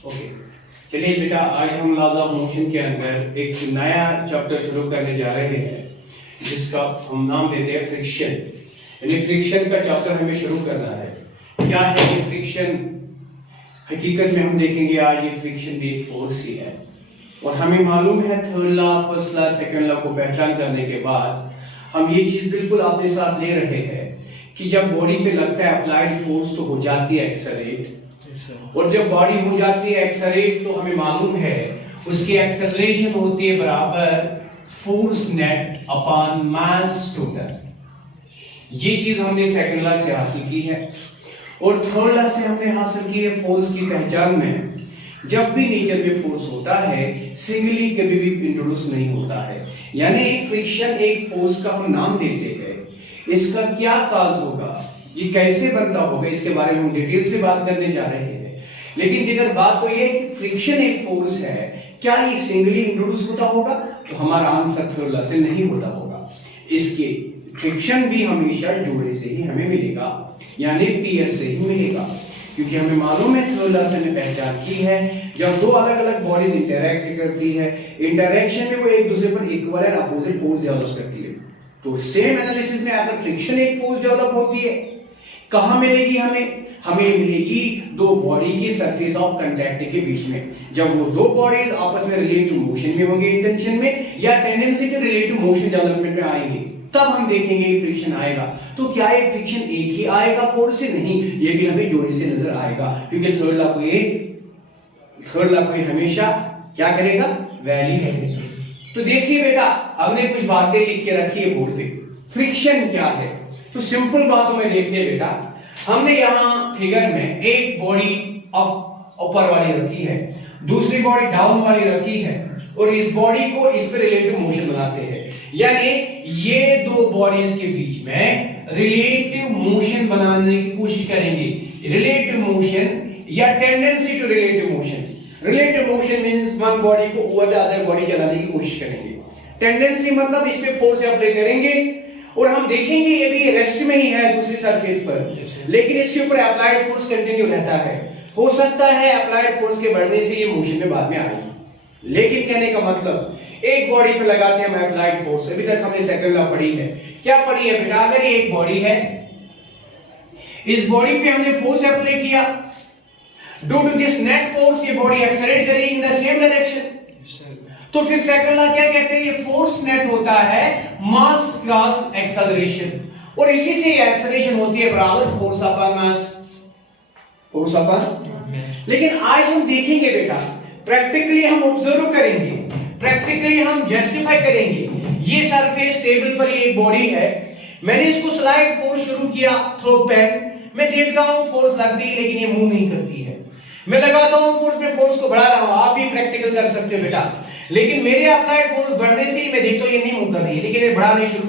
Okay, चलिए बेटा, आज हम लॉज ऑफ मोशन के अंदर एक नया चैप्टर शुरू करने जा रहे हैं जिसका हम नाम देते हैं फ्रिक्शन। यानी फ्रिक्शन का चैप्टर हमें शुरू करना है। क्या है ये फ्रिक्शन? हकीकत में हम देखेंगे आज ये फ्रिक्शन भी एक फोर्स ही है और हमें मालूम है third law, first law, second law को पहचान करने के बाद हम ये चीज बिल्कुल अपने साथ ले रहे हैं कि जब बॉडी पे लगता है अप्लाइड फोर्स तो हो जाती है एक्सेलरेट, और जब बॉडी हो जाती है एक्सेलरेट तो हमें मालूम है उसकी एक्सेलरेशन होती है बराबर force net upon mass total. ये चीज हमने सेकंड लॉ से हासिल की है और थर्ड लॉ से हमने हासिल की है फोर्स की पहचान में। जब भी नेचर में फोर्स होता है सिंगली कभी भी इंट्रोड्यूस नहीं होता है। यानी एक फ्रिक्शन एक फोर्स का हम नाम देते हैं, इसका क्या काज होगा, ये कैसे बनता होगा, इसके बारे में हम डिटेल से बात करने जा रहे हैं। लेकिन अगर बात तो ये है कि फ्रिक्शन एक फोर्स है, क्या ये सिंगली इंट्रोड्यूस होता होगा? तो हमारा आंसर थर्ड लॉ से नहीं होता होगा। इसके फ्रिक्शन भी हमेशा जोड़े से ही हमें मिलेगा, यानी पेयर से ही मिलेगा, क्योंकि हमें मालूम है थर्ड लॉ से हमने पहचान की है जब दो अलग अलग बॉडीज इंटरैक्ट करती है, इंटरैक्शन में वो एक दूसरे पर equal and opposite force develop करती है। तो सेम एनालिसिस में अगर फ्रिक्शन एक फोर्स डेवलप होती है, कहां मिलेगी हमें मिलेगी दो बॉडी की सरफेस ऑफ कांटेक्ट के बीच में। जब वो दो बॉडीज आपस में रिलेटिव मोशन में होंगे, इंटेंशन में या टेंडेंसी के रिलेटिव मोशन डेवलपमेंट में आएंगे, तब हम देखेंगे फ्रिक्शन आएगा। तो क्या ये फ्रिक्शन एक ही आएगा फोर्स से? नहीं, ये भी हमें जोड़े से नजर आएगा, क्योंकि थर्ड लॉ को हमेशा क्या करेगा? वैली करेगा। तो देखिए बेटा, हमने कुछ बातें लिख के रखी है बोर्ड पे। फ्रिक्शन क्या है? तो सिंपल बातों में देखते हैं बेटा। हमने यहाँ फिगर में एक बॉडी ऊपर वाली रखी है, दूसरी बॉडी डाउन वाली रखी है, और इस बॉडी को इस पे रिलेटिव मोशन बनाते हैं। यानी ये दो बॉडीज के बीच में रिलेटिव मोशन बनाने की कोशिश करेंगे। रिलेटिव मोशन या tendency to relative motion. Relative motion means one body को ओवर द अदर बॉडी चलाने की कोशिश करेंगे। टेंडेंसी मतलब इस पे फोर्स अप्लाई करेंगे और हम देखेंगे ये भी रेस्ट में ही है दूसरी सरफेस पर, लेकिन इसके ऊपर अप्लाइड फोर्स कंटिन्यू रहता है। हो सकता है अप्लाइड फोर्स के बढ़ने से ये मोशन में बाद में आएगी, लेकिन कहने का मतलब एक बॉडी पे लगाते हैं हम अप्लाइड फोर्स। अभी तक हमने सेकंड लॉ पढ़ी है। क्या पढ़ी है बेटा? अगर ये एक बॉडी है, इस बॉडी पे हमने फोर्स अप्लाई किया, due to this net force ये बॉडी एक्सेलरेट करेगी इन द सेम डायरेक्शन। तो फिर सेकंड लॉ क्या कहते हैं? ये फोर्स नेट होता है मास क्रॉस एक्सेलरेशन, और इसी से ये एक्सेलरेशन होती है बराबर फोर्स अपॉन मास। Force upon. लेकिन आज हम देखेंगे बेटा, प्रैक्टिकली हम ऑब्जर्व करेंगे, प्रैक्टिकली हम जस्टिफाई करेंगे। ये सरफेस टेबल पर ये एक बॉडी है, मैंने इसको स्लाइड फोर्स शुरू किया थ्रू पेन, मैं देख रहा हूं फोर्स लगती है लेकिन ये मूव नहीं करती है। मैं लगाता हूं फोर्स, में फोर्स को बढ़ा रहा हूं, आप भी प्रैक्टिकल कर सकते हो बेटा। लेकिन मेरे अप्लाइड फोर्स बढ़ने से ही मैं देखता हूं ये नहीं मूव कर रही है, लेकिन ये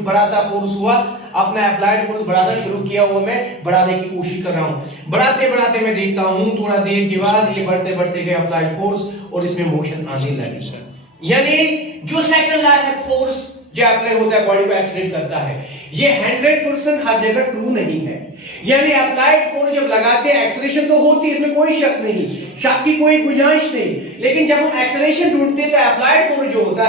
बढ़ाता फोर्स हुआ, अपना अप्लाइड फोर्स बढ़ाना शुरू किया हुआ, मैं बढ़ाने की कोशिश कर रहा हूं। बढ़ाते बढ़ाते मैं देखता हूं थोड़ा देर के बाद ये बढ़ते बढ़ते गए अप्लाइड फोर्स और इसमें मोशन आने लगी। सर यानी जो सेकंड लॉ है फोर्स जो अप्लाई होता है बॉडी को एक्सीलरेट करता है, ये 100% हर जगह ट्रू नहीं है। यानी अप्लाइड फोर्स जब लगाते हैं एक्सेलरेशन तो होती है, इसमें कोई शक नहीं, शक की कोई गुंजाइश नहीं। लेकिन जब हम एक्सेलरेशन ढूंढते हैं तो अप्लाइड फोर्स जो होता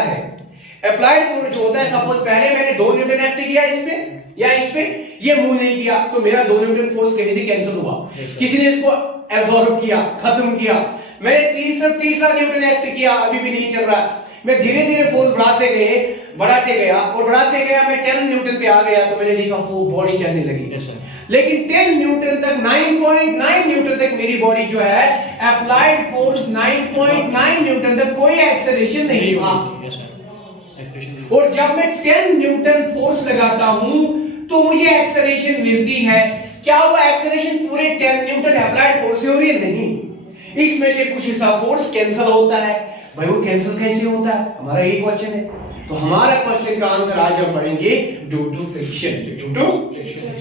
है, सपोज पहले मैंने 2 न्यूटन एक्ट किया इस पे या इस पे, ये मूव नहीं किया, तो मेरा 2 न्यूटन फोर्स कहीं से कैंसिल हुआ, किसी ने इसको एब्जॉर्ब किया, खत्म किया। मैंने तीसरा न्यूटन एक्ट किया, अभी भी नहीं चल रहा। मैं धीरे धीरे फोर्स बढ़ाते गया, मैं 10 न्यूटन पे आ गया, तो मैंने देखा वो बॉडी चलने लगी। लेकिन 10 न्यूटन तक, 9.9 न्यूटन तक मेरी बॉडी जो है अप्लाइड फोर्स 9.9 न्यूटन तक कोई एक्सेलरेशन नहीं था। और जब मैं 10 न्यूटन फोर्स लगाता हूं तो मुझे एक्सेलरेशन मिलती है। क्या वो एक्सेलरेशन पूरे 10 न्यूटन अप्लाइड फोर्स से हो रही है? नहीं, इसमें से कुछ हिस्सा फोर्स कैंसिल होता है, भाई वो कैंसिल कैसे होता है, हमारा यही क्वेश्चन है। तो हमारा क्वेश्चन का आंसर आज हम पढ़ेंगे due to friction. Due to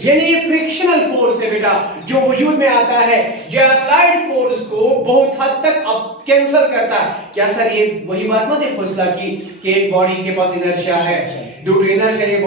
यानी ये फ्रिक्शनल फोर्स है बेटा जो वजूद में आता है, जो अप्लाइड फोर्स को बहुत हद तक अब कैंसिल करता है। क्या सर ये वही बात मत है फर्स्ट लॉ की कि एक बॉडी के पास इनर्शिया है, ड्यू टू इनर्शिया ये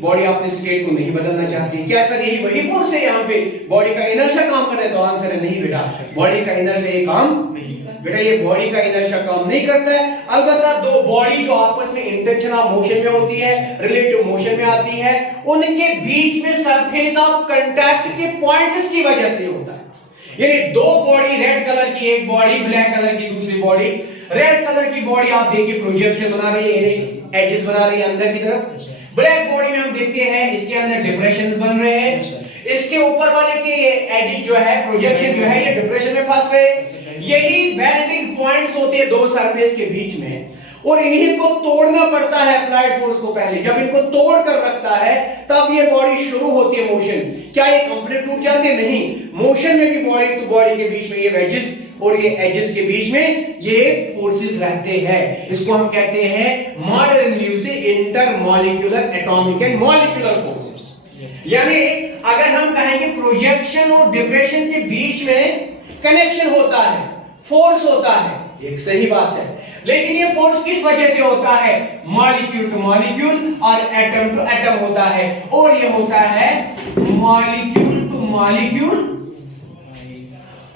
बॉडी अपने स्टेट को नहीं बदलना चाहती। क्या सर यही वही फोर्स है यहाँ पे बॉडी का इनर्शिया काम कर रहा है? तो आंसर है नहीं बेटा, बॉडी का इनर्शिया ये काम नहीं बेटा, ये बॉडी का इनर्शिया काम नहीं करता है। अलबत्ता दो बॉडी जो आपस में इंटरेक्शन ऑफ मोशन में होती है, रिलेटिव मोशन में आती है, उनके बीच में सरफेस ऑफ कांटेक्ट के पॉइंट्स की वजह से होता है। यानी दो बॉडी, रेड कलर की एक बॉडी, ब्लैक कलर की दूसरी बॉडी। रेड कलर की बॉडी आप देखिए प्रोजेक्शन बना रही है, एजेस बना रही है अंदर की तरफ। ब्लैक बॉडी में हम देखते हैं इसके अंदर डिप्रेशंस बन रहे हैं, इसके ऊपर वाले के ये एजेस जो है, प्रोजेक्शन जो है, ये डिप्रेशन में फंस गए। यही वेल्डिंग पॉइंट्स होते हैं दो सरफेस के बीच में, और इन्हीं को तोड़ना पड़ता है अप्लाइड फोर्स को पहले। जब इनको तोड़ कर रखता है तब ये बॉडी शुरू होती है मोशन। क्या ये कंप्लीट टूट जाते? नहीं, मोशन में भी बॉडी टू बॉडी के बीच में ये वेजेस और ये एजेस के बीच में ये फोर्सेस रहते हैं। इसको हम कहते हैं मॉडर्न व्यू से intermolecular atomic and molecular forces. यानी अगर हम कहेंगे प्रोजेक्शन और डिप्रेशन के बीच में कनेक्शन होता है, फोर्स होता है, एक सही बात है। लेकिन ये फोर्स किस वजह से होता है? मॉलिक्यूल टू मॉलिक्यूल और एटम टू एटम होता है, और ये होता है molecule to molecule,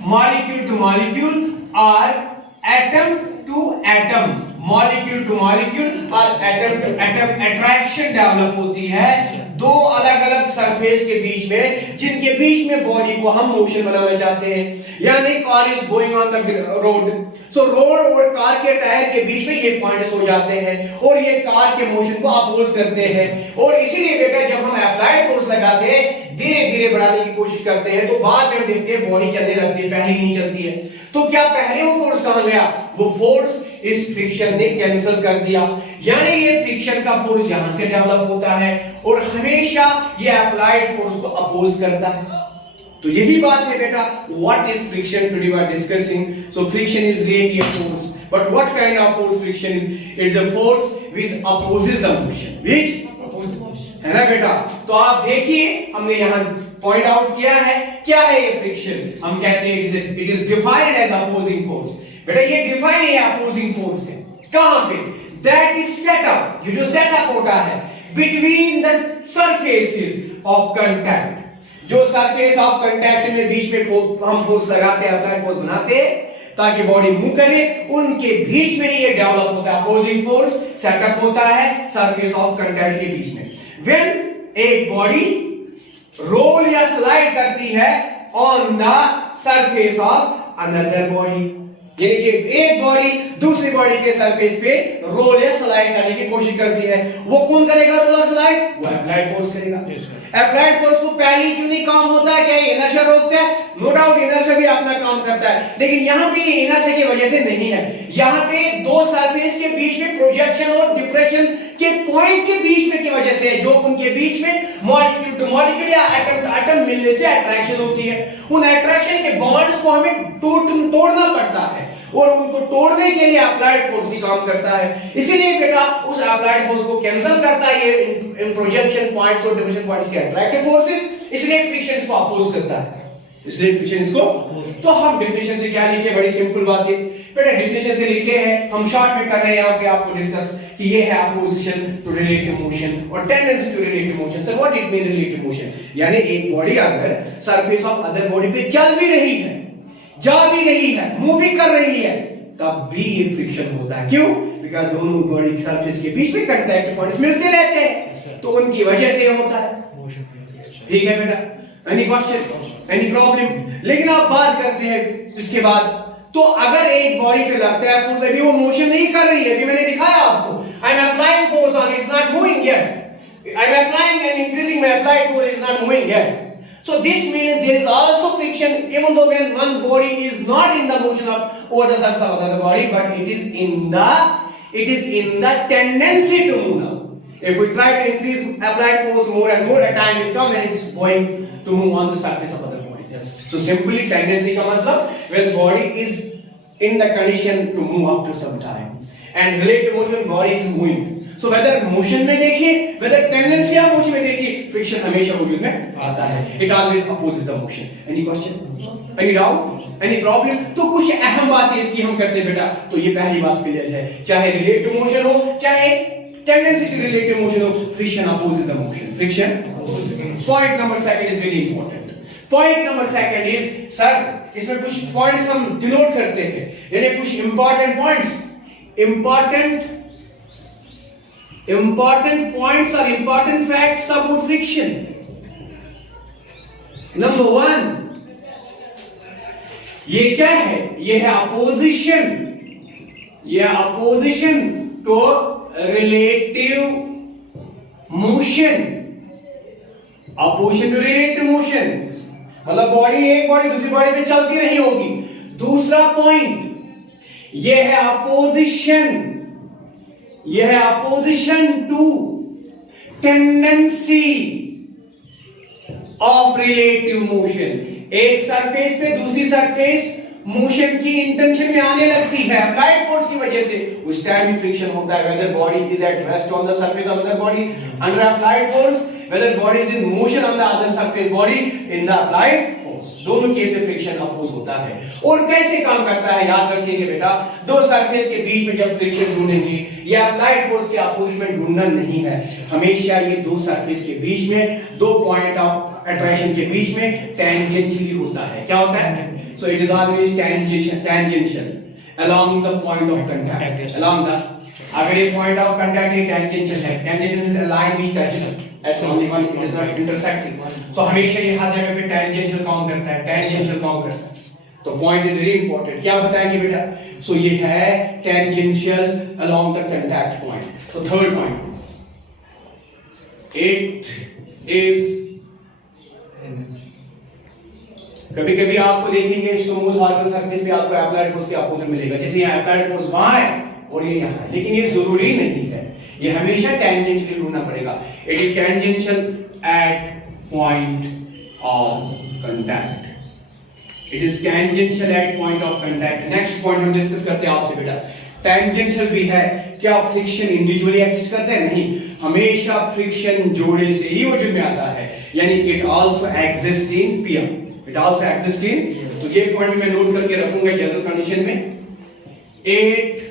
molecule to molecule और atom to atom, molecule to molecule और atom to atom attraction develop होती है दो अलग अलग सरफेस के बीच में, जिनके बीच में बॉडी को हम मोशन बनाना चाहते हैं। यानी car is going on the road, so road और कार के टायर के बीच में ये पॉइंट्स हो जाते हैं और ये कार के मोशन को अपोज करते हैं। और इसीलिए बेटा जब हम अप्लाइड फोर्स लगाते हैं, धीरे धीरे बढ़ाने की कोशिश करते हैं, तो बाद में हम देखते हैं बॉडी चलने लगती है, पहले ही नहीं चलती है। तो क्या पहले वो फोर्स कहां गया? वो फोर्स इस फ्रिक्शन ने कैंसिल कर दिया। यानी ये फ्रिक्शन का फोर्स यहां से डेवलप होता है और हमेशा ये अप्लाइड फोर्स को अपोज करता है। तो यही बात है बेटा, what is friction? Today we are discussing. So friction is really a force, but what kind of force friction is? It is a force which opposes the motion, which है ना बेटा। तो आप देखिए हमने यहां पॉइंट आउट किया है, क्या है ये फ्रिक्शन? हम कहते हैं it is defined as opposing force. बेटा ये डिफाइन है अपोजिंग फोर्स है, कहां पे? दैट इज सेटअप, ये जो सेटअप होता है between the surfaces of contact, जो सरफेस ऑफ कांटेक्ट में बीच में हम फोर्स लगाते हैं, अप्लाइड फोर्स बनाते हैं ताकि बॉडी मूव करे, उनके बीच में ये डेवलप होता है अपोजिंग फोर्स, सेटअप होता है सरफेस ऑफ कांटेक्ट के बीच में। व्हेन एक बॉडी रोल या स्लाइड करती है on the surface of another body, यानी कि एक बॉडी दूसरी बॉडी के सरफेस पे रोल या स्लाइड करने की कोशिश करती है, वो कौन करेगा रोल और स्लाइड? वो अप्लाइड फोर्स करेगा। अप्लाइड फोर्स को पहले क्यों नहीं काम होता है? क्या इनर्शिया रोकता है? नो डाउट इनर्शिया भी अपना काम करता है, लेकिन यहां पे इनर्शिया की वजह से नहीं है। यहां पे दो सरफेस के बीच में प्रोजेक्शन और डिप्रेशन के पॉइंट के बीच में की वजह से, जो उनके बीच में मॉलिक्यूल टू मॉलिक्यूल या एटम टू एटम मिलने से अट्रैक्शन होती है। उन अट्रैक्शन के बॉन्ड्स को हमें तोड़ना पड़ता है और उनको तोड़ने के लिए अप्लाइड फोर्स ही काम करता है। इसीलिए बेटा उस अप्लाइड फोर्स को कैंसिल करता है ये इन प्रोजेक्शन पॉइंट्स और डिप्रेशन पॉइंट्स के अट्रैक्टिव फोर्सेस, इसलिए फ्रिक्शन को अपोज करता है, इसलिए फ्रिक्शन इसको। तो हम डेफिनेशन से क्या लिखे? बड़ी सिंपल बात है बेटा, डेफिनेशन से लिखे हैं हम, शॉर्ट में कर रहे हैं यहाँ पे आपको डिस्कस कि ये है अपोजिशन टू रिलेटिव मोशन और tendency to relative motion. Sir what it mean relative motion? यानी एक बॉडी अगर सरफेस ऑफ अदर बॉडी पे चल भी रही है, जा भी रही है, मूव भी कर रही है, तब भी ये फ्रिक्शन होता है। क्यों? बिकॉज़ दोनों बॉडी सरफेस के बीच में कांटेक्ट पॉइंट्स मिलते रहते हैं, तो उनकी वजह से होता है। ठीक है बेटा, एनी क्वेश्चन, एनी प्रॉब्लम? लेकिन आप बात करते हैं इसके बाद, तो अगर एक बॉडी पे लगता है फोर्स, अभी वो मोशन नहीं कर रही है, अभी मैंने दिखाया आपको, I am applying force on it's not moving yet, I am applying and increasing my applied force, it's not moving yet. So this means there is also friction even though when one body is not in the motion of over the surface of another body, but it is in the tendency to move now. If we try to increase applied force more and more, a time will come when it is going to move on the surface of other body. Yes. So simply tendency का मतलब when body is in the condition to move after some time, and related motion body is moving. So whether motion में देखिए, whether tendency या motion में देखिए, friction हमेशा वजूद में आता है. It always opposes the motion. Any question? Any doubt? Any problem? तो कुछ अहम बातें इसकी हम करते हैं बेटा. तो ये पहली बात क्लियर है. चाहे related motion हो, चाहे tendency to related motion हो, friction opposes the motion. Friction opposes the motion. Point number second is very important. Point number second is, sir, इसमें कुछ points हम denote करते हैं. यानी कुछ important points. Important points or important facts about friction. Number one, ये क्या है? ये है opposition. ये opposition to relative motion. Opposition to relative motion. मतलब बॉडी एक बॉडी दूसरी बॉडी में चलती रही होगी. दूसरा पॉइंट, ये है opposition. यह है opposition to tendency of relative motion. एक सरफेस पे दूसरी सरफेस मोशन की इंटेंशन में आने लगती है अप्लाइड फोर्स की वजह से. उस टाइम फ्रिक्शन होता है. Whether body is at rest on the surface of other body under applied force, whether body is in motion on the other surface body in the applied force. दोनों case में friction oppose होता है. और कैसे काम करता है याद रखिएगा बेटा. दो सरफेस के बीच में जब फ्रिक्शन ढूंढेंगे, ये अप्लाइड फोर्स के अपोजिट में ढूंढना नहीं है. हमेशा ये दो सरफेस के बीच में, दो पॉइंट ऑफ अट्रैक्शन के बीच में टेंजेंशियली होता है. क्या होता है? So it is always tangential along the point of contact. Along the, अगर ये point of contact ये tangential है. Tangential means a line which touches at only one, it is not intersecting. So हमेशा ये हर जगह पे tangential काम करता है. Tangential काम करता है. तो point is very important. क्या बताएंगे बेटा? So ये है tangential along the contact point. So third point, it is, कभी कभी आपको देखेंगे स्मूथ हॉरिजॉन्टल सरफेस पे आपको अप्लाइड फोर्स के अपोजिट मिलेगा. जैसे यहाँ अप्लाइड फोर्स वहां है और ये यहाँ है, लेकिन ये जरूरी नहीं है. ये हमेशा टेंजेंशियल ढूंढना पड़ेगा. It is tangential at point of contact. It is tangential at point of contact. Next point हम डिस्कस करते हैं आपसे बेटा. टेंजेंशियल भी है. क्या फ्रिक्शन इंडिविजुअली एग्जिस्ट करता है? नहीं, हमेशा फ्रिक्शन जोड़े से ही वजूद में आता है. यानी it also exist in pair. It also exists in, तो ये पॉइंट मैं नोट करके रखूंगा जनरल कंडीशन में. It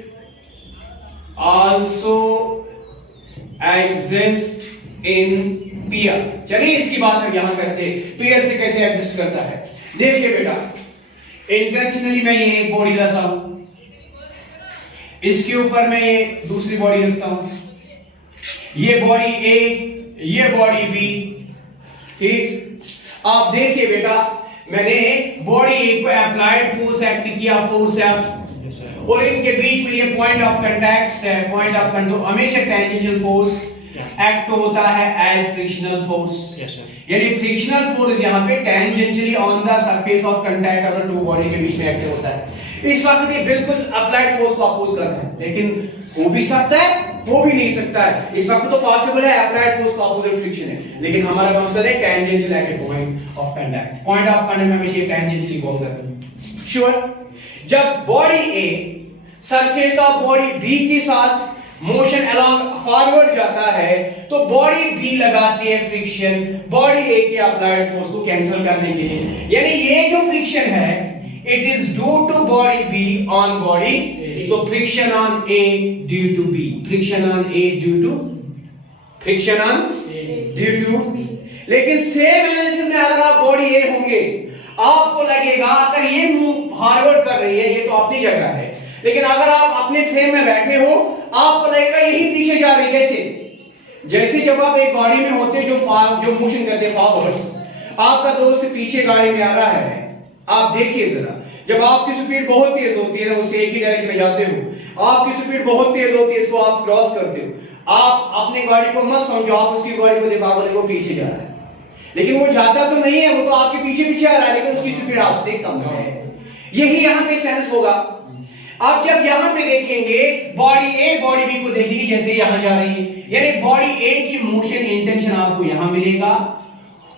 also exists in pair. चलिए इसकी बात हम यहां करते हैं. पेयर से कैसे एग्जिस्ट करता है देखिए बेटा. इंटेंशनली मैं ये एक बॉडी लाता हूं, इसके ऊपर मैं ये दूसरी बॉडी रखता हूं. ये बॉडी ए, ये बॉडी बी. ठीक, आप देखिए बेटा, मैंने बॉडी ए को अप्लाइड फोर्स एक्ट किया, फोर्स एफ, और इनके बीच में ये पॉइंट ऑफ कांटेक्ट है. पॉइंट ऑफ कांटेक्ट हमेशा टेंजेंशियल फोर्स एक्ट होता है एज फ्रिक्शनल फोर्स. यानी फ्रिक्शनल फोर्स यहां पे tangentially on the surface of contact of the two body के बीच में एक्ट होता है. इस वक्त ये बिल्कुल अप्लाइड फोर्स को अपोज कर रहा है, लेकिन हो भी सकता है, हो भी नहीं सकता है. इस वक्त तो पॉसिबल है अप्लाइड फोर्स का अपोजिट फ्रिक्शन है, लेकिन हमारा मकसद है tangential at a point of contact. Point of contact में हमेशा टेंजेंशियली काम करते हैं. श्योर. जब body A surface of body B के साथ मोशन अलोंग फॉरवर्ड जाता है, तो बॉडी बी लगाती है फ्रिक्शन बॉडी ए के अप्लाइड फोर्स को कैंसिल करने के लिए. यानी ये जो फ्रिक्शन है, it is due to body B on body A. So friction on A due to B. Friction on A due to friction on A due to B. लेकिन same analysis में अगर आप बॉडी A होंगे, आपको लगेगा अगर ये move forward कर रही है, ये तो अपनी जगह है, लेकिन अगर आप अपने फ्रेम में बैठे हो, आपको लगेगा यही पीछे जा रही है. जैसे जब आप एक गाड़ी में होते जो मोशन करते हैं फॉरवर्ड्स, आपका दोस्त पीछे गाड़ी में आ रहा है, आप देखिए जरा, जब आपकी स्पीड बहुत तेज होती है, उससे एक ही डायरेक्शन में जाते हो, आपकी स्पीड बहुत तेज होती है, इसको आप क्रॉस करते हो, आप अपनी गाड़ी को मत समझो, आप उसकी गाड़ी को देखा बोले वो पीछे जा रहा है, लेकिन वो जाता तो नहीं है, वो तो आपके पीछे पीछे आ रहा है, लेकिन उसकी स्पीड आपसे कम है. यही यहाँ पे सेंस होगा. आप जब यहाँ पे देखेंगे बॉडी ए बॉडी बी को देखेंगे जैसे यहाँ जा रही है, यानी बॉडी ए की मोशन इंटेंशन आपको यहाँ मिलेगा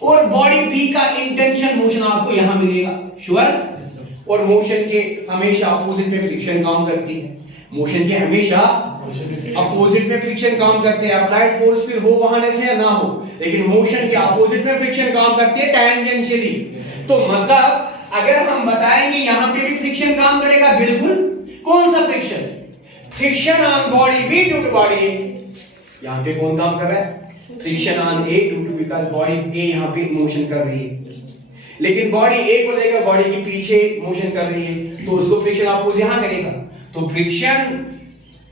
और बॉडी बी का इंटेंशन मोशन आपको यहाँ मिलेगा. श्योर. और मोशन के हमेशा अपोजिट में फ्रिक्शन काम करती है। मोशन के हमेशा अपोजिट में फ्रिक्शन काम करते हैं। अप्लाइड फोर्स फिर हो वहां से या ना हो, लेकिन मोशन के अपोजिट में फ्रिक्शन काम करती है टैंजेंशियली। तो मतलब अगर हम बताएंगे यहां पे भी फ्रिक्शन काम करेगा, बिल्कुल। कौन सा friction? Friction on body B to body A. यहां पे कौन काम कर रहा है? Friction on A to because body A यहां पे मोशन कर रही है, लेकिन बॉडी ए को लेकर बॉडी के पीछे मोशन कर रही है, तो उसको फ्रिक्शन अपोज यहां करेगा। तो friction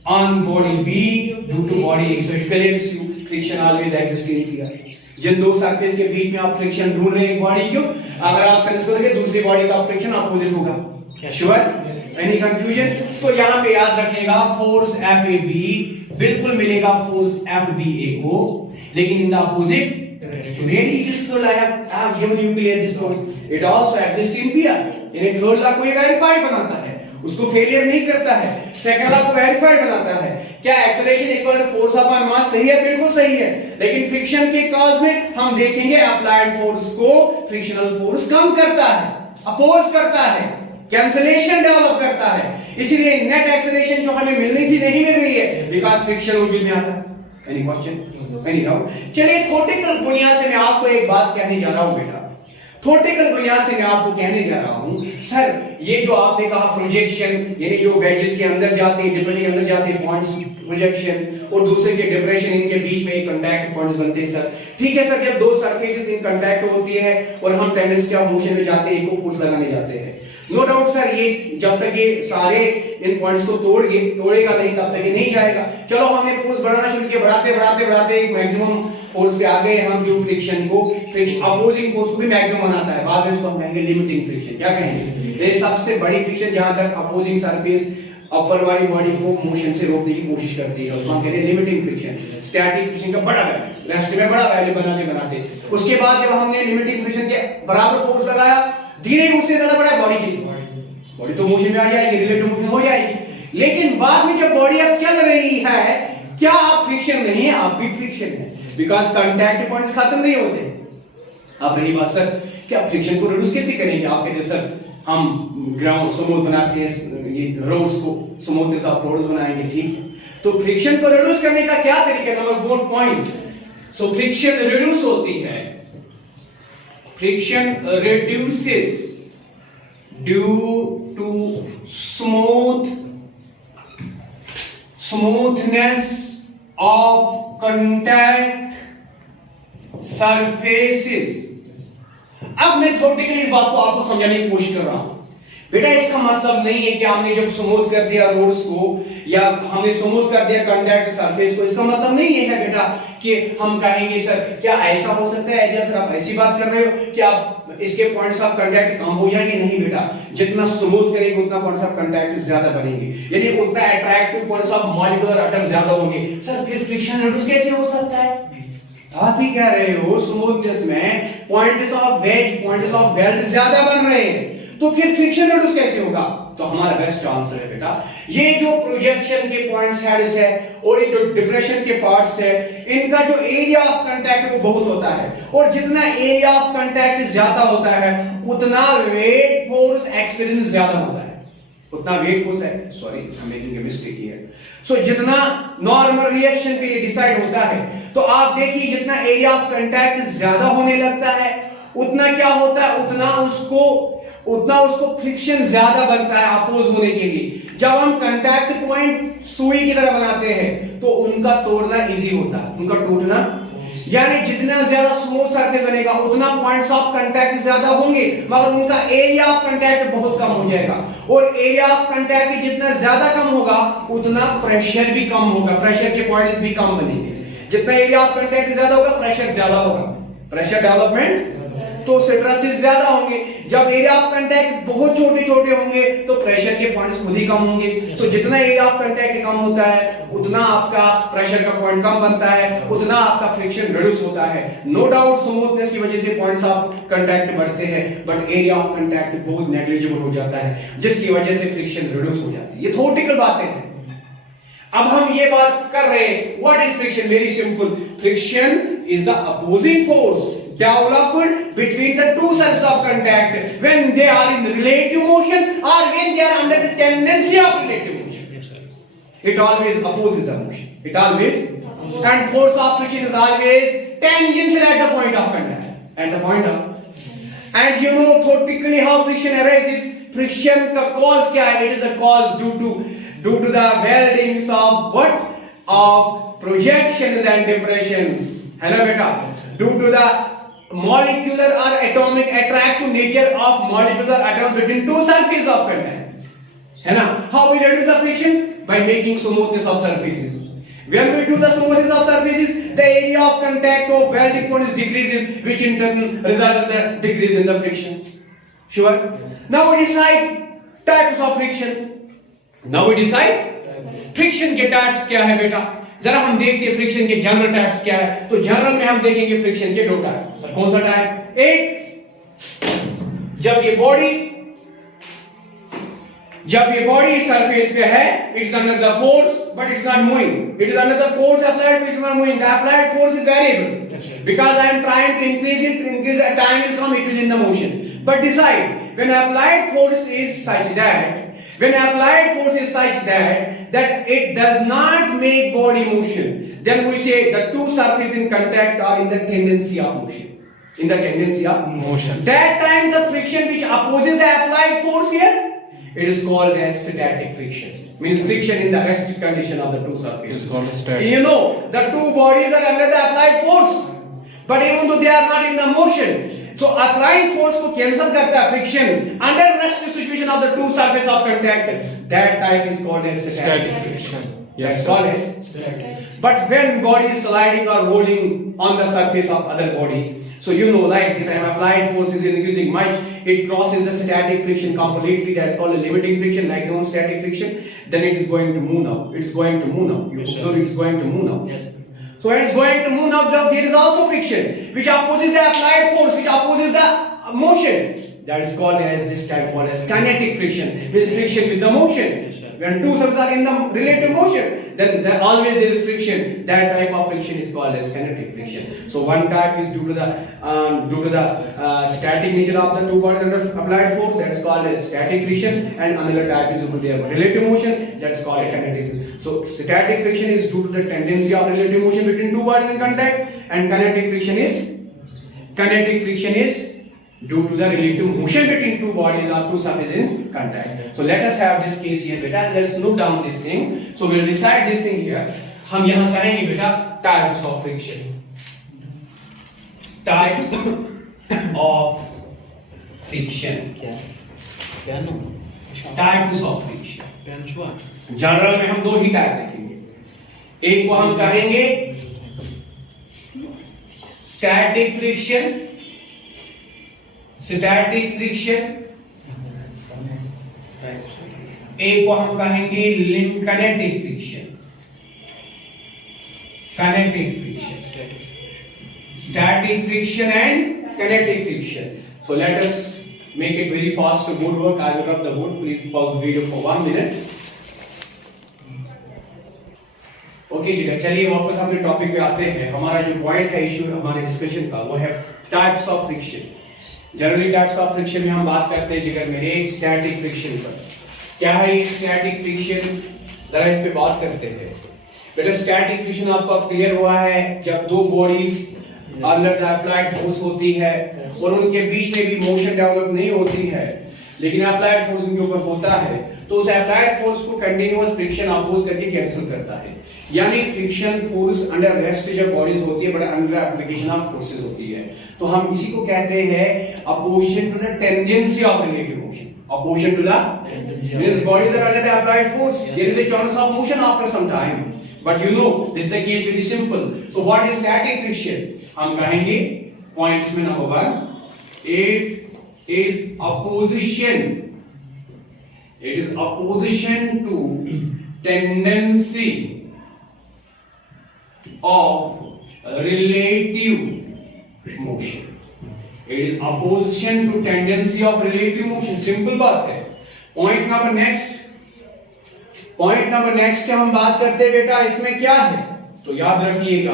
on body B due to body A, so it clears you friction always exist in here. जिन दो सरफेस के बीच में आप फ्रिक्शन ढूंढ रहे हैं बॉडी को, अगर आप सेंस करोगे दूसरी बॉडी का फ्रिक्शन अपोजिट होगा। श्योर? Any confusion? तो यहां पे याद रखिएगा फोर्स एफ ए बी बिल्कुल मिलेगा फोर्स एफ बी ए को, लेकिन in the opposite really just so like I have given you clear this point, it also exists in peer। यानी थर्ड लॉ को ये वेरीफाइड बनाता है, उसको फेलियर नहीं करता है। सेकंड लॉ को वेरीफाइड बनाता है। क्या acceleration equal to force upon mass सही है? बिल्कुल सही है, लेकिन फ्रिक्शन के कॉज में हम देखेंगे अप्लाइड फोर्स को फ्रिक्शनल फोर्स कम करता है, अपोज करता है, कैंसलेशन डेवलप करता है। इसलिए नेट एक्सेलरेशन जो हमें मिलनी थी नहीं मिल रही है, बिकॉज़ फ्रिक्शन वजूद में आता है। Any question? Any doubt? चलिए थ्योरेटिकल बुनियाद से मैं आपको एक बात कहने जा रहा हूं बेटा। थ्योरेटिकल बुनियाद से मैं आपको कहने जा रहा हूं, सर ये जो आपने कहा प्रोजेक्शन, यानी जो वेजेस के अंदर जाते हैं, डिप्रेशन के अंदर जाते हैं पॉइंट्स, प्रोजेक्शन और दूसरे के डिप्रेशन, इनके बीच में एक कांटेक्ट पॉइंट्स बनते हैं सर। ठीक है सर, जब दो सरफेसेस इन कांटेक्ट होती है और हम टेंडेंसी ऑफ मोशन में जाते हैं, इनको फोर्स लगाने जाते हैं, नो डाउट सर ये जब तक ये सारे इन पॉइंट्स को तोड़ेगा नहीं तब तक ये नहीं जाएगा। चलो हमने फोर्स बढ़ाना शुरू किया, बढ़ाते बढ़ाते बढ़ाते एक मैक्सिमम फोर्स पे आ गए हम, जो फ्रिक्शन को अपोजिंग फोर्स को भी मैक्सिमम बनाता है। बाद में इसको हम कहेंगे लिमिटिंग फ्रिक्शन। क्या कहेंगे? ये सबसे बड़ी फ्रिक्शन जहां तक अपोजिंग सरफेस अपर वाली बॉडी को मोशन से रोकने की कोशिश करती है, उसको हम कहते हैं लिमिटिंग फ्रिक्शन। स्टैटिक फ्रिक्शन का बड़ा वैल्यू, लास्ट में बड़ा वैल्यू बनाते बनाते उसके बाद जब हमने लिमिटिंग फ्रिक्शन के बराबर फोर्स लगाया, धीरे उससे ज्यादा बड़ा बॉडी की बॉडी तो मोशन में आ जाएगी, रिलेटिव मोशन हो जाएगी। लेकिन बाद में जब बॉडी अब चल रही है, क्या आप फ्रिक्शन नहीं है? आप भी फ्रिक्शन है, बिकॉज़ कांटेक्ट पॉइंट्स खत्म नहीं होते। अब रही बात सर क्या फ्रिक्शन को रिड्यूस कैसे करेंगे? आप कहते सर हम ग्राउंड स्मूथ बनाते हैं, ये रोड्स को स्मूथ के साथ रोड्स बनाएंगे, ठीक है। तो फ्रिक्शन को रिड्यूस करने का क्या तरीका? Number 4 point, so friction reduce होती है, friction reduces due to smoothness of contact surfaces। अब मैं थ्योरेटिकली इस बात को आपको समझाने की कोशिश कर रहा हूं बेटा। इसका मतलब नहीं है कि हमने जब स्मूथ कर दिया रोड्स को या हमने स्मूथ कर दिया कांटेक्ट सरफेस को, इसका मतलब नहीं है बेटा कि हम कहेंगे सर क्या ऐसा हो सकता है? एजा सर आप ऐसी बात कर रहे हो कि आप इसके पॉइंट्स ऑफ कांटेक्ट कम हो जाएंगे? नहीं बेटा, जितना स्मूथ करेंगे उतना पॉइंट्स ऑफ कांटेक्ट ज्यादा बनेंगे, यानी उतना attractive points of molecular atom ज्यादा होंगे। सर फिर फ्रिक्शन रिड्यूस कैसे हो सकता है? आप ही कह रहे हो स्मूथनेस में points of ways, points of wealth ज्यादा बन रहे हैं, तो फिर फ्रिक्शन रिड्यूस कैसे होगा? तो हमारा बेस्ट आंसर है बेटा, ये जो प्रोजेक्शन के पॉइंट्स हेड्स है और ये जो डिप्रेशन के पार्ट्स है, इनका जो एरिया ऑफ कांटेक्ट वो बहुत होता है, और जितना एरिया ऑफ कांटेक्ट ज्यादा होता है उतना वेट फोर्स एक्सपीरियंस ज्यादा होता है, उतना वेट फोर्स है, sorry I am making a mistake here. So जितना नॉर्मल रिएक्शन पे ये डिसाइड होता है, तो आप देखिए जितना एरिया ऑफ कांटेक्ट ज्यादा होने लगता है उतना क्या होता है, उतना उसको फ्रिक्शन ज्यादा बनता है अपोज होने के लिए। जब हम कांटेक्ट पॉइंट सुई की तरह बनाते हैं तो उनका तोड़ना इजी होता है, उनका टूटना, यानी जितना ज्यादा स्मूथ सरफेस बनेगा उतना पॉइंट्स ऑफ कांटेक्ट ज्यादा होंगे, मगर उनका एरिया ऑफ कांटेक्ट बहुत कम हो जाएगा, और एरिया ऑफ कांटेक्ट जितना ज्यादा कम होगा उतना प्रेशर भी कम होगा, प्रेशर के पॉइंट्स भी कम बनेंगे। जितना एरिया ऑफ कांटेक्ट ज्यादा होगा प्रेशर ज्यादा होगा, प्रेशर डेवलपमेंट तो स्ट्रेसेस ज्यादा होंगे। जब एरिया ऑफ कांटेक्ट बहुत छोटे छोटे होंगे तो प्रेशर के पॉइंट्स खुद ही कम होंगे। तो जितना एरिया ऑफ कांटेक्ट कम होता है उतना आपका प्रेशर का पॉइंट कम बनता है, उतना आपका फ्रिक्शन रिड्यूस होता है। नो डाउट स्मूथनेस की वजह से पॉइंट्स ऑफ कांटेक्ट बढ़ते हैं, बट एरिया ऑफ कांटेक्ट बहुत नेग्लिजिबल हो जाता है, जिसकी वजह से फ्रिक्शन रिड्यूस हो जाती है। ये थ्योरेटिकल बातें हैं। अब हम ये बात कर रहे हैं what is friction. Very simple, friction is the opposing force developed between the two surfaces of contact when they are in relative motion or when they are under the tendency of relative motion. Yes, sir. It always opposes the motion. It always, and force of friction is always tangential at the point of contact. At the point of, and you know typically how friction arises. Friction का cause क्या है? It is a cause due to the weldings of what? Of projections and depressions. है ना बेटा? Due to the molecular or atomic attractive nature of molecular atoms between two surfaces of contact. है ना? How we reduce the friction? By making smoothness of surfaces. When we do the smoothness of surfaces, the area of contact of welding force decreases, which in turn results in a decrease in the friction. Sure? Yes. Now we decide types of friction. Now we decide friction के types क्या है बेटा? जरा हम देखते हैं friction के general types क्या है। तो जनरल में हम देखेंगे फ्रिक्शन के दो टाइप। सर कौन सा टाइप? एक, जब ये बॉडी सरफेस पे है, it's under the force but it's not moving. It is under the force applied, it's not moving. The applied force is variable because I am trying to increase the time will come, it will in the motion. But decide when applied force is such that it does not make body motion, then we say the two surfaces in contact are in the tendency of motion. In the tendency of Motion. That time the friction which opposes the applied force here, it is called as static friction. Means friction in the rest condition of the two surfaces. It's called static. You know the two bodies are under the applied force, but even though they are not in the motion, so applied force को cancel करता है friction under rest situation of the two surfaces of contact. That type is called as static friction. Yes, That's called as static. But when body is sliding or rolling on the surface of other body, so you know like this time applied force is increasing much, it crosses the static friction completely. That's called a limiting friction, maximum static friction. Then it is going to move now. It's going to move now. You Yes, observe it's going to move now. Yes. So when it's going to move now, there is also friction which opposes the applied force, which opposes the motion. That is called as this type called as kinetic friction. Means friction with the motion. Yes, sir. When two surfaces are in the relative motion, then there always there is friction. That type of friction is called as kinetic friction. So one type is due to the static nature of the two bodies under applied force. That's called as static friction, and another type is due to their relative motion. That's called a kinetic friction. So static friction is due to the tendency of relative motion between two bodies in contact, and kinetic friction is due to the relative motion between two bodies or two surfaces in contact. So let us have this case here beta, and let us note down this thing. So we'll decide this thing here. हम यहाँ कहेंगे बेटा types of friction. Types of friction. क्या ना? Types of friction. Benchua. General में हम दो ही type देखेंगे। एक को हम कहेंगे स्टैटिक फ्रिक्शन, एक को हम कहेंगे kinetic friction, static friction and kinetic friction. So let us make it very fast to board work. I will rub the board. Please pause the video for 1 minute. Okay जी, चलिए वापस अपने topic पे आते हैं। हमारा जो पॉइंट है issue हमारे डिस्कशन का वो है types of friction. Generally types of friction में हम बात करते हैं जिगर मेरे स्टैटिक फ्रिक्शन पर। क्या है स्टैटिक फ्रिक्शन, जरा इस पे बात करते हैं। बेटा स्टैटिक फ्रिक्शन आपको क्लियर हुआ है जब दो bodies under the applied force होती है और उनके बीच में भी मोशन डेवलप नहीं होती है, लेकिन अप्लाइड फोर्स उनके ऊपर होता है, तो उस अप्लाइड फोर्स को कंटीन्यूअस फ्रिक्शन अपोज करके कैंसिल करता है। यानी फ्रिक्शन फोर्स अंडर रेस्ट जब बॉडीज होती है but under application of forces होती है, तो हम इसी को कहते हैं opposition to the tendency of relative motion. Opposition to the means bodies are under the applied force. Yes. There is a chance of motion after some time, but you know this is the case very simple. So what is static friction? हम कहेंगे point इसमें number 1, it is opposition to tendency of relative motion. It is opposition to tendency of relative motion. Simple बात है। Point number next हम बात करते हैं बेटा इसमें क्या है, तो याद रखिएगा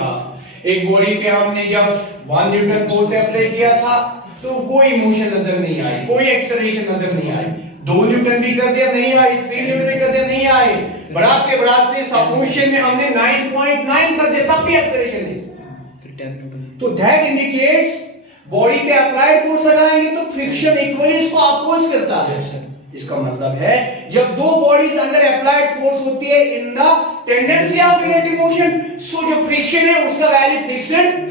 एक बॉडी पे हमने जब 1 न्यूटन फोर्स अप्लाई किया था तो कोई मोशन नजर नहीं आई, कोई एक्सेलरेशन नजर नहीं आई। 2 न्यूटन भी कर दिया नहीं आई, 3 न्यूटन भी कर दिया नहीं आई, बढ़ाते बढ़ाते सब मोशन में हमने 9.9 कर दिया तब भी एक्सेलरेशन नहीं। फिर 10 न्यूटन। तो दैट इंडिकेट्स बॉडी पे अप्लाइड फोर्स लगाएंगे तो फ्रिक्शन इक्वली इसको अपोज करता है। इसका मतलब है जब दो बॉडीज अंदर अप्लाइड फोर्स होती है in the tendency of relative motion, so जो फ्रिक्शन है उसका वैल्यू फिक्स्ड,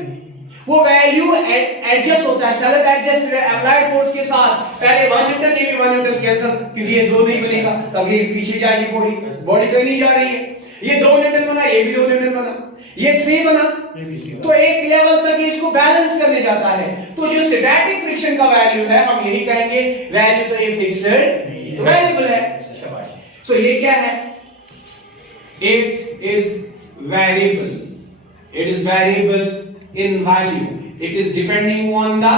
वो वैल्यू एडजस्ट होता है, सेल्फ एडजस्ट अप्लाइड फोर्स के साथ। पहले 1 न्यूटन, ये भी 1 न्यूटन कैंसिल, क्योंकि ये 2 नहीं बनेगा, तब ये पीछे जाएगी बॉडी कहीं नहीं जा रही है। ये 2 न्यूटन बना, ये भी 2 न्यूटन बना, ये 3 बना, तो एक लेवल तक इसको बैलेंस करने जाता है। तो जो स्टैटिक फ्रिक्शन का वैल्यू है हम यही कहेंगे वैल्यू तो ये फिक्स्ड तो वेरिएबल है। शाबाश। सो ये क्या है? It is variable, it is variable in value, it is depending on the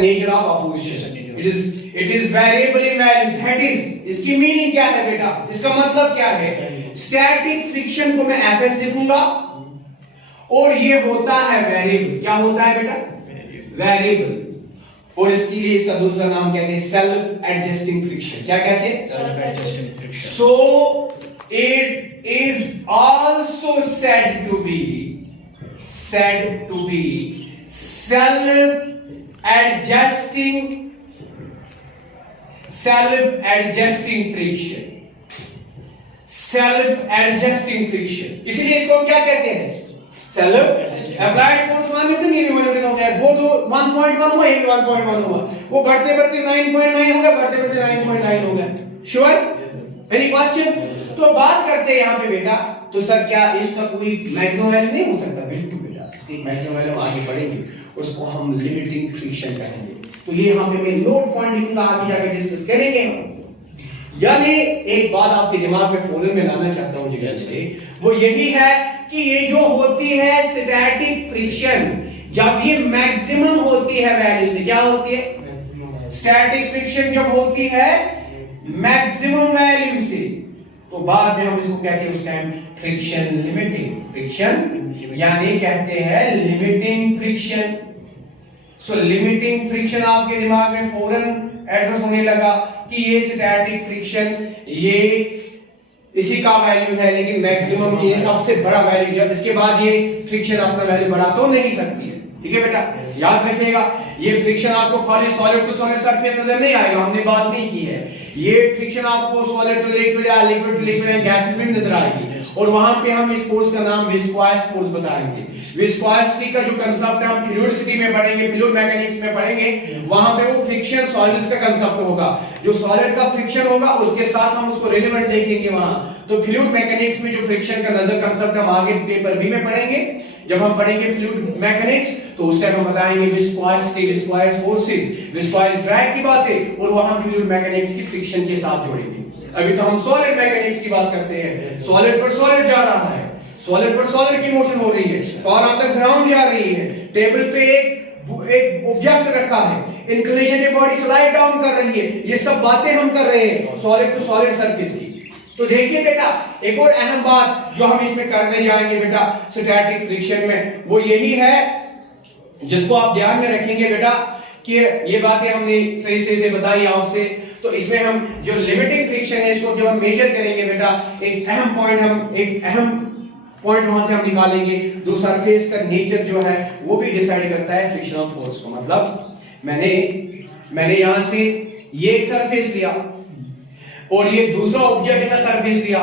nature of opposition, it is variable in value, that is इसकी मीनिंग क्या है बेटा, इसका मतलब क्या है? स्टैटिक फ्रिक्शन को मैं Fs लिखूंगा और ये होता है वेरिएबल। क्या होता है बेटा? वेरिएबल। और इसके लिए इसका दूसरा नाम कहते हैं सेल्फ एडजस्टिंग फ्रिक्शन। क्या कहते हैं? Self adjusting friction. So it is also said to be self-adjusting friction, self-adjusting friction। इसलिए इसको हम क्या कहते हैं? सेल्फ अप्लाइड फोर्स 1 न्यूटन, ये भी 1 न्यूटन हो गया, वो तो 1.1 हुआ, ये भी 1.1 हुआ, वो बढ़ते बढ़ते 9.9 हो गया, बढ़ते बढ़ते 9.9 हो गया। श्योर? Any question? तो बात करते हैं यहाँ पे बेटा, तो सर क्या इसका कोई मैक्सिमम वैल्यू नहीं हो सकता? बिल्कुल बेटा, इसकी मैक्सिमम वैल्यू हम आगे पढ़ेंगे, उसको हम लिमिटिंग फ्रिक्शन कहेंगे। तो ये यहाँ पे मैं नोट पॉइंट लिखूंगा, आगे जाके डिस्कस करेंगे हम। यानी एक बात आपके दिमाग में फौरन में लाना चाहता हूं जगह से, वो यही है कि ये जो होती है स्टैटिक फ्रिक्शन, जब ये मैक्सिमम होती है वैल्यू से, क्या होती है? स्टैटिक फ्रिक्शन जब होती है मैक्सिमम वैल्यू से, तो बाद में हम इसको कहते हैं उस टाइम फ्रिक्शन लिमिटिंग फ्रिक्शन, यानी कहते हैं लिमिटिंग फ्रिक्शन। सो लिमिटिंग फ्रिक्शन आपके दिमाग में फौरन एड्रेस होने लगा कि ये स्टैटिक फ्रिक्शन ये इसी का वैल्यू है, लेकिन मैक्सिमम की ये सबसे बड़ा वैल्यू, जब इसके बाद ये फ्रिक्शन अपना वैल्यू बढ़ा तो नहीं सकती है। ठीक है बेटा, याद रखिएगा, ये फ्रिक्शन आपको खाली सॉलिड टू सॉलिड सरफेस नजर नहीं आएगा, हमने बात नहीं की है। ये फ्रिक्शन आपको सॉलिड टू लिक्विड या लिक्विड टू लिक्विड या गैसेस में नजर आएगी, और वहां पे हम इस फोर्स का नाम विस्कोस फोर्स बताएंगे। विस्कोसिटी का जो कांसेप्ट है हम फ्लूइडिसिटी में पढ़ेंगे, फ्लूइड मैकेनिक्स में पढ़ेंगे, वहां पे वो फ्रिक्शन सॉलिड्स का कांसेप्ट होगा। जो सॉलिड का फ्रिक्शन होगा उसके साथ हम उसको रिलेवेंट देखेंगे वहां। तो फ्लूइड मैकेनिक्स में जो फ्रिक्शन का नजर कांसेप्ट हम आगे पेपर बी में पढ़ेंगे। जब हम पढ़ेंगे फ्लूइड मैकेनिक्स तो उस टाइम हम बताएंगे viscosity, viscous forces, viscous drag की बातें, और वहां फ्लूइड मैकेनिक्स की फ्रिक्शन के साथ जोड़ेंगे। अभी तो हम सॉलिड मैकेनिक्स की बात करते हैं, सॉलिड पर सॉलिड जा रहा है, सॉलिड पर सॉलिड की मोशन हो रही है, और अंदर ग्राउंड जा रही है, टेबल पे एक ऑब्जेक्ट रखा है, इंक्लिनेशन पे बॉडी स्लाइड डाउन कर रही है, ये सब बातें हम कर रहे हैं सॉलिड टू सॉलिड सरफेस की। तो देखिए बेटा, एक और अहम बात जो हम इसमें करने जाएंगे बेटा स्टैटिक फ्रिक्शन में, वो यही है जिसको आप ध्यान में रखेंगे बेटा, कि ये बातें हमने सही से बताई आपसे। तो इसमें हम जो लिमिटिंग फ्रिक्शन है इसको जब हम मेजर करेंगे बेटा, एक अहम पॉइंट वहां से हम निकालेंगे। जो सरफेस का नेचर जो है वो भी डिसाइड करता है फ्रिक्शनल फोर्स को। मतलब मैंने यहां से ये एक सरफेस लिया और ये दूसरा ऑब्जेक्ट का सरफेस लिया,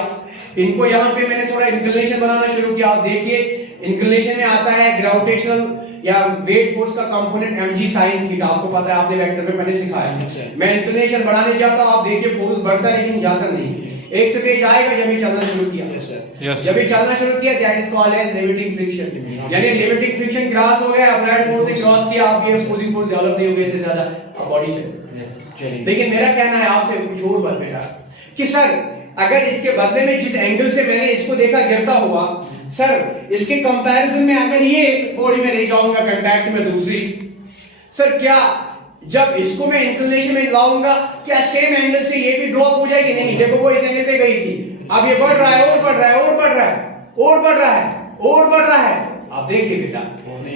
इनको यहां पे मैंने थोड़ा इंक्लिनेशन बनाना शुरू किया। आप देखिए इंक्लिनेशन में आता है ग्रेविटेशनल या वेट फोर्स का कंपोनेंट mg sin थीटा, आपको पता है, आपने वेक्टर में पहले सिखाया। मैं इंक्लिनेशन बढ़ाने जाता हूं, आप देखिए फोर्स बढ़ता है लेकिन जाता नहीं। एक स्टेज आएगा जब ये चलना शुरू किया, जब ये चलना शुरू किया, that is called as limiting friction. यानी लिमिटिंग फ्रिक्शन क्रॉस हो गया, अप्लाइड फोर्स से क्रॉस किया, आप ये अपोजिंग फोर्स डेवलप नहीं हो गई, इससे ज्यादा बॉडी चल। लेकिन मेरा कहना है आपसे कुछ और बात बेटा, कि सर अगर इसके बदले में जिस एंगल से मैंने इसको देखा गिरता हुआ, सर इसके कंपैरिजन में अगर ये इस बॉडी में ले जाऊंगा कांटेक्ट में दूसरी, सर क्या जब इसको मैं इंक्लिनेशन में लाऊंगा क्या सेम एंगल से ये भी ड्रॉप हो जाएगी? नहीं, देखो वो इस एंगल पे गई थी, अब ये बढ़ रहा है और बढ़ रहा है और बढ़ रहा है और बढ़ रहा है और बढ़ रहा है आप देखिए बेटा,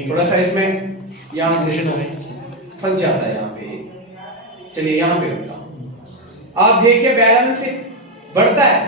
थोड़ा सा इसमें यहाँ से फंस जाता है यहाँ पे, चलिए यहाँ पे रखता हूँ। आप देखिए बैलेंस बढ़ता है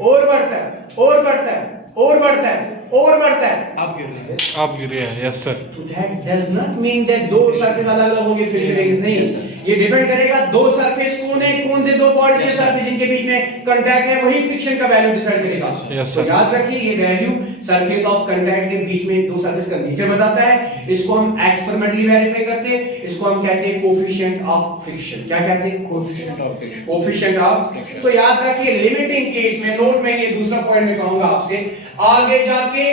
और बढ़ता है और बढ़ता है और बढ़ता है और बढ़ता है। आप गिर रहे हैं। आप गिरे हैं, यस सर। तो that does not mean that दो सरफेस अलग अलग होंगे फ्रिक्शन रेंज नहीं, ये डिपेंड करेगा दो सरफेस कौन है, कौन से दो बॉडी के सरफेस जिनके बीच में कांटेक्ट है, वही फ्रिक्शन का वैल्यू डिसाइड करेगा। Yes, तो sir. याद रखिए ये वैल्यू सरफेस ऑफ कांटेक्ट के बीच में दो सरफेस का नेचर बताता है। इसको हम एक्सपेरिमेंटली वेरीफाई करते हैं, इसको हम कहते हैं कोफिशिएंट ऑफ फ्रिक्शन। क्या कहते हैं? Coefficient of friction. Coefficient of. Friction. तो याद रखिए लिमिटिंग केस में, नोट में ये दूसरा पॉइंट मैं कहूंगा आपसे, आगे जाके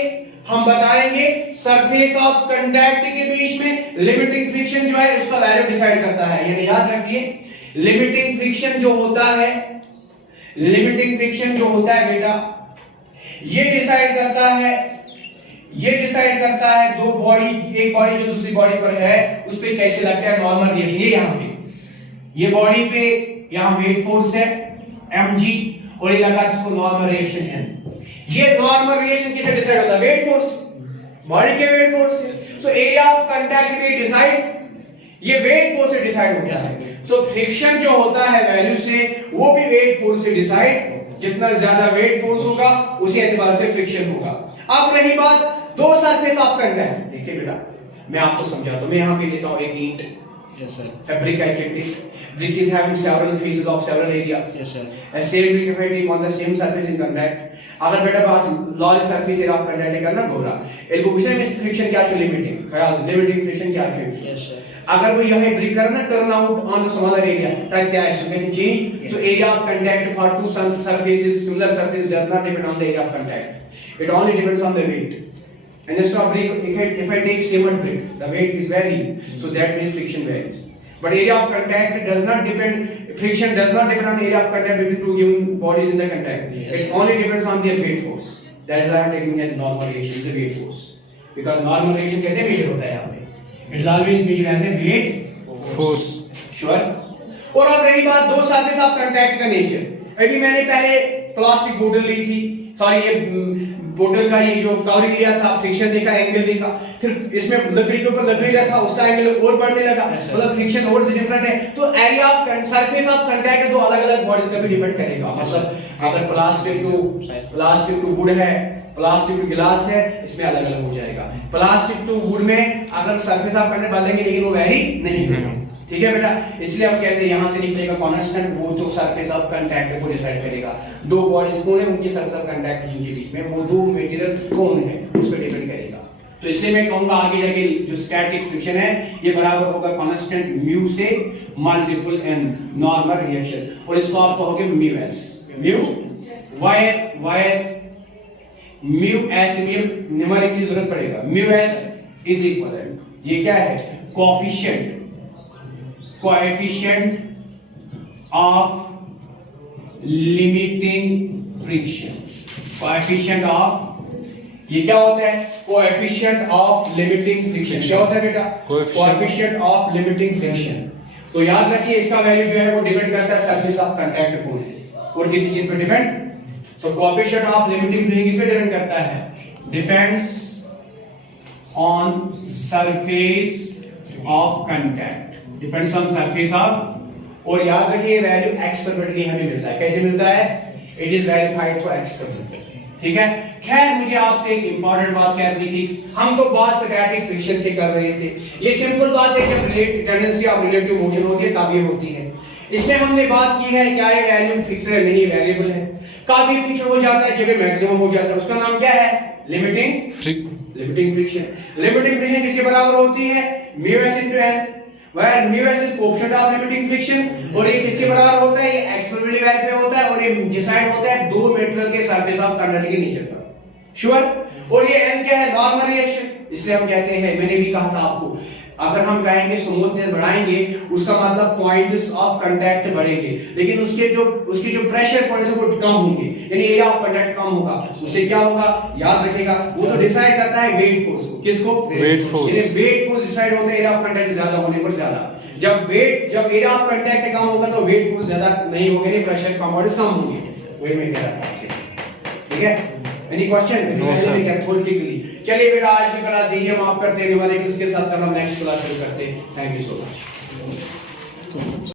हम बताएंगे सरफेस ऑफ कांटेक्ट के बीच में लिमिटिंग फ्रिक्शन जो है उसका वैल्यू डिसाइड करता है। यानी याद रखिए लिमिटिंग फ्रिक्शन जो होता है, लिमिटिंग फ्रिक्शन जो होता है बेटा, ये डिसाइड करता है, ये डिसाइड करता है दो बॉडी, एक बॉडी जो दूसरी बॉडी पर है उस पे कैसे लगता है नॉर्मल रिएक्शन। ये यहां पे ये बॉडी पे यहां वेट फोर्स है mg और ये लगा इसको नॉर्मल रिएक्शन है। ये नॉर्मल रिएक्शन किससे डिसाइड होता है? वेट फोर्स, बॉडी के वेट फोर्स से। सो एरिया ऑफ कांटेक्ट में डिसाइड ये वेट फोर्स से डिसाइड होता है। सो फ्रिक्शन जो होता है वैल्यू से वो भी वेट फोर्स से डिसाइड, जितना ज्यादा वेट फोर्स होगा उसी एतबार से फ्रिक्शन होगा। अब रही बात दो सरफेस ऑफ कांटेक्ट, देखिए बेटा मैं आपको समझाता हूं। मैं यहां पे लेता हूं एक ईंट, Yes sir. fabric I can take. Brick is having several pieces of several areas. Yes sir. A same brick if I take on the same surface in contact. अगर बेटा बात lol surface area of contact करना होगा, इनको पूछना है friction क्या है, लिमिटिंग ख्याल से लिमिटिंग फ्रिक्शन क्या है। Yes sir. अगर वो यह ब्रिक करना turn out on the smaller area तब क्या है surface change. So area of contact for two surfaces, similar surface does not depend on the area of contact. It only depends on the weight. And just for brick, if I take cement brick, the weight is varying, so that means friction varies. But area of contact does not depend, friction does not depend on area of contact between two given bodies in the contact. Yes. It only depends on their weight force. That is why I am taking as normal reaction, the weight force. Because normal reaction कैसे measure होता है यहाँ पे? It is always measured as a weight force. Sure. और अब रही बात दो सरफेस ऑफ कांटेक्ट का नेचर। अभी मैंने पहले प्लास्टिक बोतल ली थी, सॉरी ये बोतल का ये जो कवरिंग लिया था, फ्रिक्शन देखा, एंगल देखा, फिर इसमें लकड़ी के ऊपर लकड़ी रखा, उसका एंगल और बढ़ने लगा, मतलब फ्रिक्शन और से डिफरेंट है। तो area of surface of contact दो अलग अलग बॉडीज का भी डिपेंड करेगा। मतलब अगर प्लास्टिक टू वुड है, प्लास्टिक टू गिलास है, इसमें अलग अलग हो जाएगा। प्लास्टिक टू वुड में अगर सरफेस ऑफ कांटेक्ट बदलेंगे लेकिन वो वेरी नहीं होगा। ठीक है बेटा, इसलिए हम कहते हैं यहां से निकलेगा कांस्टेंट, वो तो सरफेस ऑफ कांटेक्ट को डिसाइड करेगा। दो बॉडीज कौन है, उनकी सरफेस ऑफ कांटेक्ट जिनके बीच में, वो दो मटेरियल कौन है उस पर डिपेंड करेगा। तो इसलिए मैं कहूंगा आगे जाके जो स्टैटिक फ्रिक्शन है ये बराबर होगा कांस्टेंट म्यू से मल्टीपल एन नॉर्मल रिएक्शन, और इसको आप कहोगे mu S. Mu why mu S numerically जरूरत पड़ेगा। म्यू एस इज इक्वल, ये क्या है? Coefficient of limiting friction. Coefficient of, ये क्या होता है? Coefficient of limiting friction. क्या होता है बेटा? Coefficient of limiting friction. तो याद रखिए इसका वैल्यू जो है वो डिपेंड करता है सरफेस ऑफ कांटेक्ट कौन है और किसी चीज पर डिपेंड। तो कोएफिशिएंट ऑफ लिमिटिंग फ्रिक्शन किससे डिपेंड करता है? Depends on surface of contact, depends on surface of. और याद रखिए वैल्यू एक्सपेरिमेंटली हमें मिलता है। कैसे मिलता है? It is verified through experiment. ठीक है, खैर मुझे आपसे एक इंपॉर्टेंट बात कहनी थी। हम तो बात स्टैटिक फ्रिक्शन की कर रहे थे, ये सिंपल बात है, जब टेंडेंसी ऑफ रिलेटिव मोशन होती है तब ये होती है। इसमें हमने बात की है क्या ये वैल्यू फिक्स है, नहीं वेरिएबल है। काफी फ्रिक्शन हो जाता है, जब मैक्सिमम हो जाता है, उसका नाम क्या है? Limiting friction. लिमिटिंग फ्रिक्शन किसके बराबर होती है? Mu S into N, where mu s is coefficient of limiting friction, और ये किसके बराबर होता है? ये एक्सपेरिमेंटली वेरीफाई होता है और ये डिसाइड होता है दो मेटेरियल के सरफेस ऑफ कांटेक्ट के नेचर पर। श्योर। और ये n क्या है? Normal reaction. इसलिए हम कहते हैं, मैंने भी कहा था आपको, अगर हम कहेंगे स्मूथनेस बढ़ाएंगे उसका मतलब पॉइंट्स ऑफ कांटेक्ट बढ़ेंगे, लेकिन उसकी जो प्रेशर पॉइंट्स है वो कम होंगे, यानी एरिया ऑफ कांटेक्ट कम होगा। उससे क्या होगा? याद रखिएगा, वो तो डिसाइड करता है वेट फोर्स को। किसको? Weight force. यानी वेट फोर्स डिसाइड होता है एरिया ऑफ कांटेक्ट ज्यादा होने पर ज्यादा। जब एरिया ऑफ कांटेक्ट कम होगा तो वेट फोर्स ज्यादा नहीं होगा, नहीं प्रेशर कम होगा, कम होंगे। वही मैं कह रहा था। ठीक है। Any question? No, sir. Politically. चलिए बेटा आज की क्लास यही हम आप करते हैं, न्यूमेरिकल्स के साथ कल हम नेक्स्ट क्लास शुरू करते हैं। Thank you so much.